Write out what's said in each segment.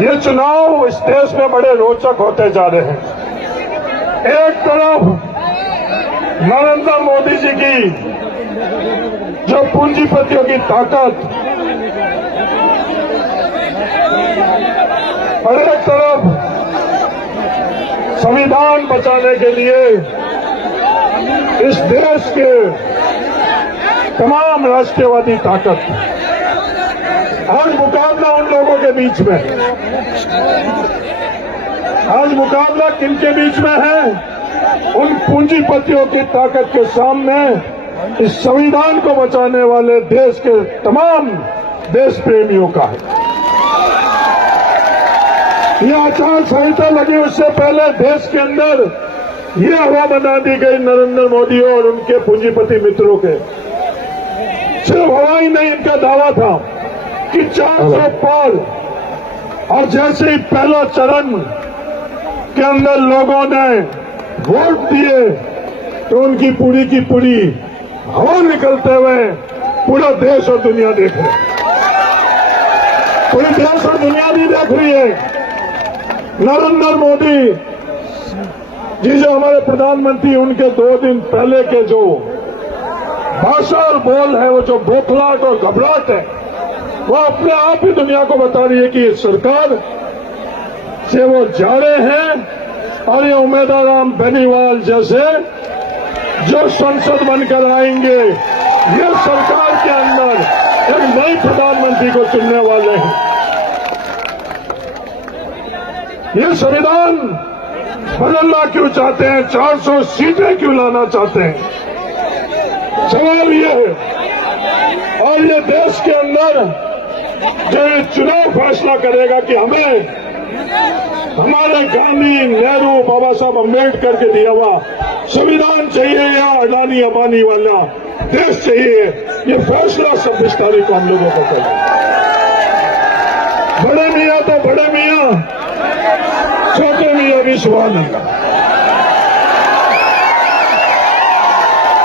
ये चुनाव इस देश में बड़े रोचक होते जा रहे हैं। एक तरफ नरेंद्र मोदी जी की जो पूंजीपतियों की ताकत, और एक तरफ संविधान बचाने के लिए इस देश के तमाम राष्ट्रवादी ताकत। आज मुकाबला उन लोगों के बीच में, आज मुकाबला किनके बीच में है? उन पूंजीपतियों की ताकत के सामने इस संविधान को बचाने वाले देश के तमाम देश प्रेमियों का है। यह आचार संहिता लगी उससे पहले देश के अंदर ये हवा बना दी गई नरेंद्र मोदी और उनके पूंजीपति मित्रों के। सिर्फ हवा ही नहीं, इनका दावा था कि 400 पार, और जैसे ही पहला चरण के अंदर लोगों ने वोट दिए तो उनकी पूरी की पूरी हवा निकलते हुए पूरा देश और दुनिया देख रहे, पूरे देश और दुनिया भी देख रही है। नरेंद्र मोदी जी जो हमारे प्रधानमंत्री, उनके 2 दिन पहले के जो भाषा और बोल है, वो जो बौखलाहट और घबराहट है, वो अपने आप ही दुनिया को बता रही है कि सरकार से वो जा रहे हैं और ये उम्मीदवार बेनीवाल जैसे जो संसद बनकर आएंगे, ये सरकार के अंदर एक नई प्रधानमंत्री को चुनने वाले हैं। ये संविधान बदलना क्यों चाहते हैं? 400 सीटें क्यों लाना चाहते हैं? सवाल ये है। और ये देश के अंदर जो चुनाव फैसला करेगा कि हमें हमारे गांधी, नेहरू, बाबा साहब अम्बेडकर के दिया हुआ संविधान चाहिए या अडानी अंबानी वाला देश चाहिए, ये फैसला 26 तारीख को हम लोगों को करना। बड़े मियाँ तो बड़े मियाँ, छोटे मियाँ भी सवाल नहीं।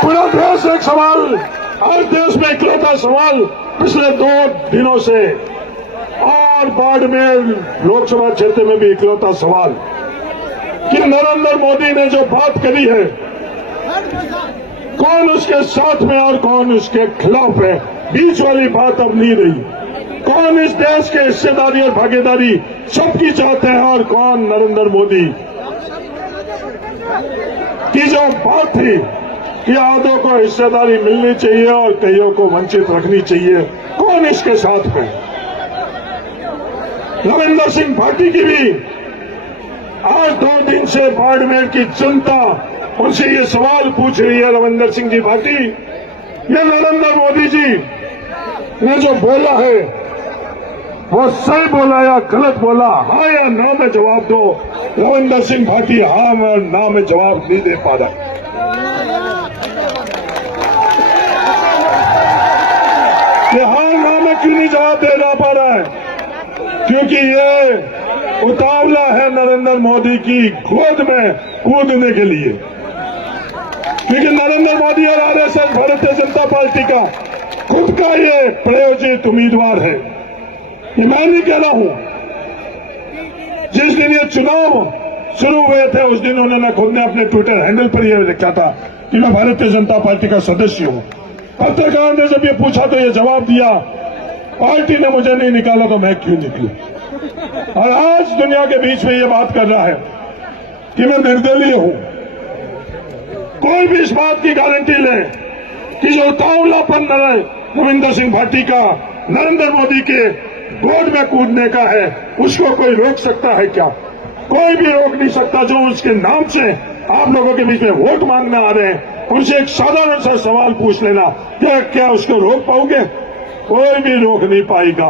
पूरा देश एक सवाल, हर देश में इकलौता सवाल पिछले 2 दिनों से, और बाड़मेर लोकसभा क्षेत्र में भी इकलौता सवाल कि नरेंद्र मोदी ने जो बात करी है, कौन उसके साथ में और कौन उसके खिलाफ है? बीच वाली बात अब नहीं रही। कौन इस देश के हिस्सेदारी और भागीदारी सबकी चाहते हैं और कौन नरेंद्र मोदी की जो बात थी कि आधों को हिस्सेदारी मिलनी चाहिए और कईयों को वंचित रखनी चाहिए, कौन इसके साथ है? रविंदर सिंह भाटी की भी आज 2 दिन से बाड़मेर की जनता उनसे ये सवाल पूछ रही है। रविंदर सिंह जी भाटी, ये नरेंद्र मोदी जी ने जो बोला है वो सही बोला या गलत बोला? हाँ या ना में जवाब दो। रविंदर सिंह भाटी हाँ और ना में जवाब नहीं दे पा रहा। ये हाँ ना में क्यों नहीं जवाब दे पा रहा है? क्योंकि ये उतावला है नरेंद्र मोदी की गोद में कूदने के लिए। क्योंकि नरेंद्र मोदी और आरएसएस, भारतीय जनता पार्टी का खुद का ये प्रायोजित उम्मीदवार है। ये मैं नहीं कह रहा हूं। जिस दिन ये चुनाव शुरू हुए थे उस दिन उन्होंने खुद ने अपने ट्विटर हैंडल पर यह लिखा था कि मैं भारतीय जनता पार्टी का सदस्य हूं। पत्रकार ने जब ये पूछा तो ये जवाब दिया, पार्टी ने मुझे नहीं निकाला तो मैं क्यों निकलूं? और आज दुनिया के बीच में ये बात कर रहा है कि मैं निर्दलीय हूं। कोई भी इस बात की गारंटी ले कि जो उतावलापन रविंदर सिंह भाटी का नरेंद्र मोदी के गोद में कूदने का है, उसको कोई रोक सकता है क्या? कोई भी रोक नहीं सकता। जो उसके नाम से आप लोगों के बीच में वोट मांगने आ रहे हैं, उनसे एक साधारण सा सवाल पूछ लेना, क्या उसको रोक पाओगे? कोई भी रोक नहीं पाएगा।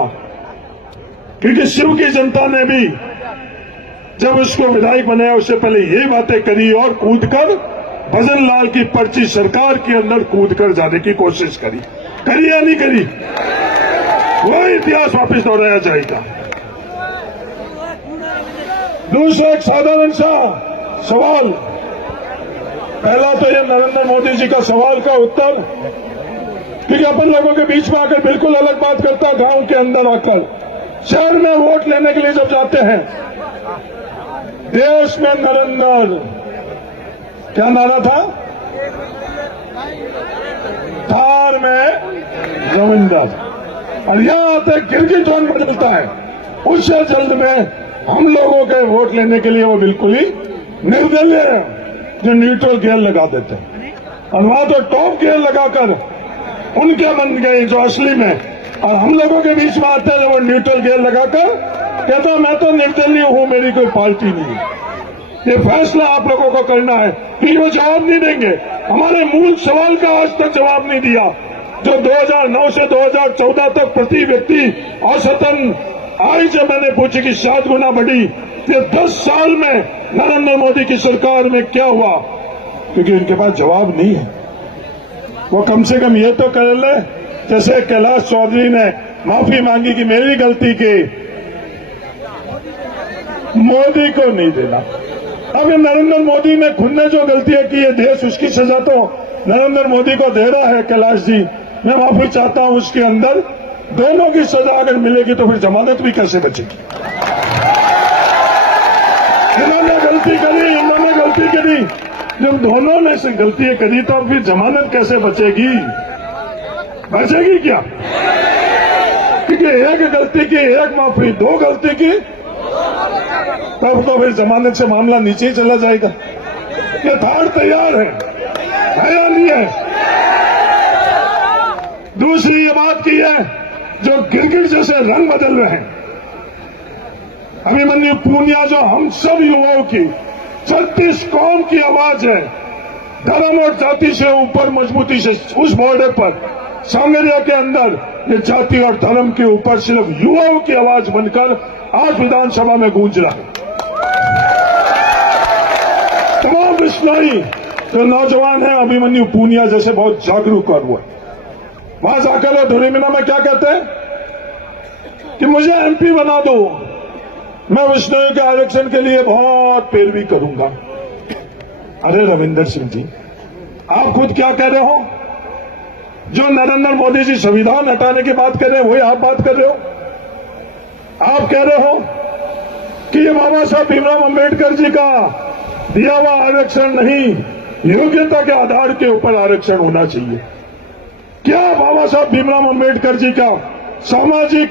क्योंकि शिव की जनता ने भी जब उसको विधायक बनाया उससे पहले ये बातें करी और कूदकर भजन लाल की पर्ची सरकार के अंदर कूदकर जाने की कोशिश करी या नहीं करी? वो इतिहास वापस दोहराया जाएगा। दूसरा एक साधारण सा सवाल, पहला तो ये नरेंद्र मोदी जी का सवाल का उत्तर, क्योंकि अपन लोगों के बीच में आकर बिल्कुल अलग बात करता, गांव के अंदर आकर शहर में वोट लेने के लिए जब जाते हैं, देश में नरेंद्र, क्या नारा था, थार में रविंदर, और यहां आते गिरगिट टोन बदलता है। उससे जल्द में हम लोगों के वोट लेने के लिए वो बिल्कुल ही निर्दलीय है, जो न्यूट्रल गियर लगा देते हैं, और वहां तो टॉप गियर लगाकर उनके बन गए जो असली में, और हम लोगों के बीच में आते हैं वो न्यूट्रल गियर लगाकर कहता मैं तो निर्दलीय हूं, मेरी कोई पार्टी नहीं है। ये फैसला आप लोगों को करना है। फिर वो जवाब नहीं देंगे, हमारे मूल सवाल का आज तक जवाब नहीं दिया, जो 2009 से 2014 तक प्रति व्यक्ति औसतन आय जब मैंने पूछी कि 7 गुना बढ़ी, फिर 10 साल में नरेंद्र मोदी की सरकार में क्या हुआ, क्योंकि उनके पास जवाब नहीं है। वो कम से कम ये तो कर ले, जैसे कैलाश चौधरी ने माफी मांगी कि मेरी गलती की, मोदी को नहीं देना। अब नरेंद्र मोदी ने खुद ने जो गलतियां की है, देश उसकी सजा तो नरेंद्र मोदी को दे रहा है। कैलाश जी, मैं माफी चाहता हूं, उसके अंदर दोनों की सजा अगर मिलेगी तो फिर जमानत भी कैसे बचेगी। इन्होंने गलती करी, इन्होंने गलती करी, जब दोनों ने से गलतियां करी तो फिर जमानत कैसे बचेगी, बचेगी क्या? क्योंकि एक गलती की एक माफी, 2 गलती की तब तो फिर जमानत से मामला नीचे ही चला जाएगा। ये थाड़ तैयार है या नहीं है? दूसरी ये बात की है, जो गिरगिट जैसे रंग बदल रहे हैं, अभिमन्यु पूनिया जो हम सब युवाओं की 36 कौम की आवाज है, धर्म और जाति से ऊपर मजबूती से उस बॉर्डर पर सांगरिया के अंदर ये जाति और धर्म के ऊपर सिर्फ युवाओं की आवाज बनकर आज विधानसभा में गूंज रहा है। तमाम बिश्नोई जो नौजवान हैं, अभिमन्यु पूनिया जैसे बहुत जागरूक और हुआ, वहां जाकर वो धुरीमिना में क्या कहते हैं कि मुझे एमपी बना दो, मैं विश्नोई के आरक्षण के लिए बहुत पैरवी करूंगा। अरे रविंदर सिंह जी, आप खुद क्या कह रहे हो? जो नरेंद्र मोदी जी संविधान हटाने की बात कर रहे हैं, वही आप बात कर रहे हो। आप कह रहे हो कि ये बाबा साहब भीमराव अंबेडकर जी का दिया हुआ आरक्षण नहीं, योग्यता के आधार के ऊपर आरक्षण होना चाहिए। क्या बाबा साहब भीमराव अंबेडकर जी का सामाजिक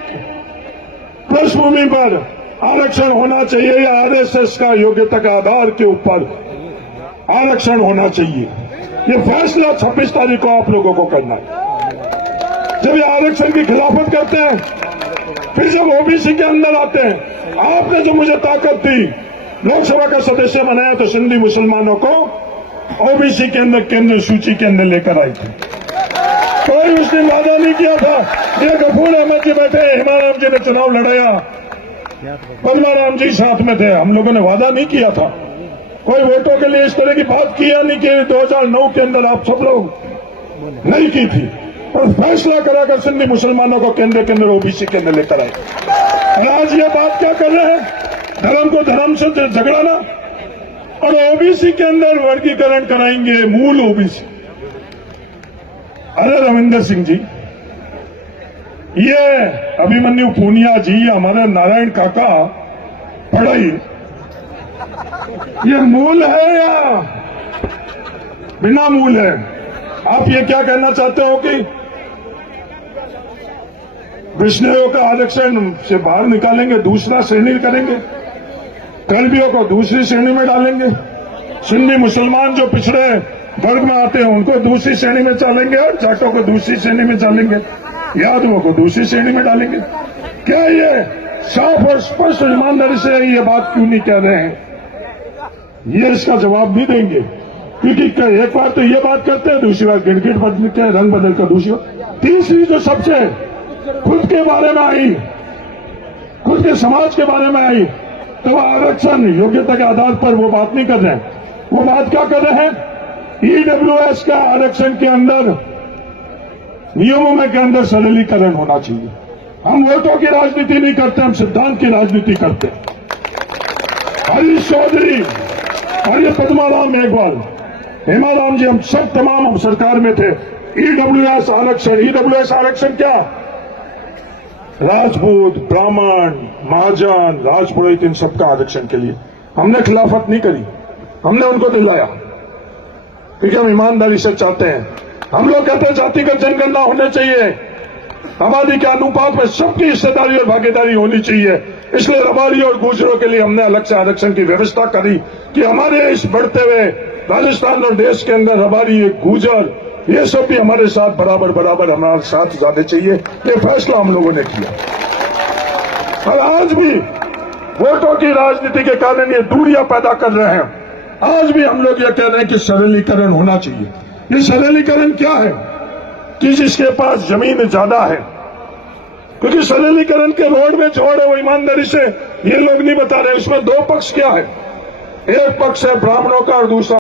पृष्ठभूमि पर आरक्षण होना चाहिए या आरएसएस का योग्यता के आधार के ऊपर आरक्षण होना चाहिए? ये फैसला 26 तारीख को आप लोगों को करना है। जब ये आरक्षण की खिलाफत करते हैं, फिर जब ओबीसी के अंदर आते हैं, आपने जो मुझे ताकत दी, लोकसभा का सदस्य बनाया तो सिंधी मुसलमानों को ओबीसी के अंदर केंद्र सूची के अंदर लेकर आई थी। कोई उस दिन वादा नहीं किया था। ये गफूर अहमद जी बैठे, हेमाराम जी ने चुनाव लड़ाया, पद्माराम जी साथ में थे, हम लोगों ने वादा नहीं किया था। कोई वोटों के लिए इस तरह की बात किया नहीं कि 2009 के अंदर आप सब लोग नहीं की थी, और फैसला कराकर सिंधी मुसलमानों को केंद्र के अंदर ओबीसी के अंदर लेकर आए। और आज ये बात क्या कर रहे हैं? धर्म को धर्म से झगड़ाना, और ओबीसी के अंदर वर्गीकरण कराएंगे, मूल ओबीसी। अरे रविंदर सिंह जी, ये अभिमन्यु पूनिया जी, हमारे नारायण काका पढ़ाई, ये मूल है या बिना मूल है? आप ये क्या कहना चाहते हो कि विष्णुओं का आरक्षण से बाहर निकालेंगे, दूसरा श्रेणी करेंगे, कलबियों को दूसरी श्रेणी में डालेंगे, सिंधी मुसलमान जो पिछड़े वर्ग में आते हैं उनको दूसरी श्रेणी में डालेंगे, और जाटों को दूसरी श्रेणी में डालेंगे, यादवों को दूसरी श्रेणी में डालेंगे? क्या ये साफ और स्पष्ट ईमानदारी से ये बात क्यों नहीं कह रहे हैं? ये इसका जवाब भी देंगे, क्योंकि एक बार तो ये बात करते हैं, दूसरी बार गिरगिट बदलते हैं, रंग बदल कर दूसरी, तीसरी जो सबसे खुद के बारे में आई, खुद के समाज के बारे में आई, तो आरक्षण योग्यता के आधार पर वो बात नहीं कर रहे हैं। वो बात क्या कर रहे हैं? ईडब्ल्यूएस का आरक्षण के अंदर नियमों में के अंदर सरलीकरण होना चाहिए। हम वोटों की राजनीति नहीं करते, हम सिद्धांत की राजनीति करते हैं। हरीश चौधरी और ये पद्माराम मेघवाल, हेमाराम जी, हम सब तमाम हम सरकार में थे। ईडब्ल्यूएस आरक्षण क्या? राजपूत, ब्राह्मण, महाजन, राजपुरोहित, इन सबका आरक्षण के लिए हमने खिलाफत नहीं करी, हमने उनको दिलाया क्योंकि हम ईमानदारी से चाहते हैं। हम लोग कहते हैं जातिगत जनगणना होने चाहिए, आबादी के अनुपात में सबकी हिस्सेदारी और भागीदारी होनी चाहिए। इसलिए रबारी और गुजरों के लिए हमने अलग से आरक्षण की व्यवस्था करी कि हमारे इस बढ़ते हुए राजस्थान और देश के अंदर रबारी, गुजर, ये सब भी हमारे साथ बराबर हमारे साथ ज्यादा चाहिए। ये फैसला हम लोगों ने किया और आज भी वोटों की राजनीति के कारण ये दूरियां पैदा कर रहे हैं। आज भी हम लोग ये कह रहे हैं कि सरलीकरण होना चाहिए। ये सरलीकरण क्या है कि जिसके पास जमीन ज्यादा है, क्योंकि सरलीकरण के रोड में जोड़ है वो ईमानदारी से ये लोग नहीं बता रहे। इसमें दो पक्ष क्या है, एक पक्ष है ब्राह्मणों का और दूसरा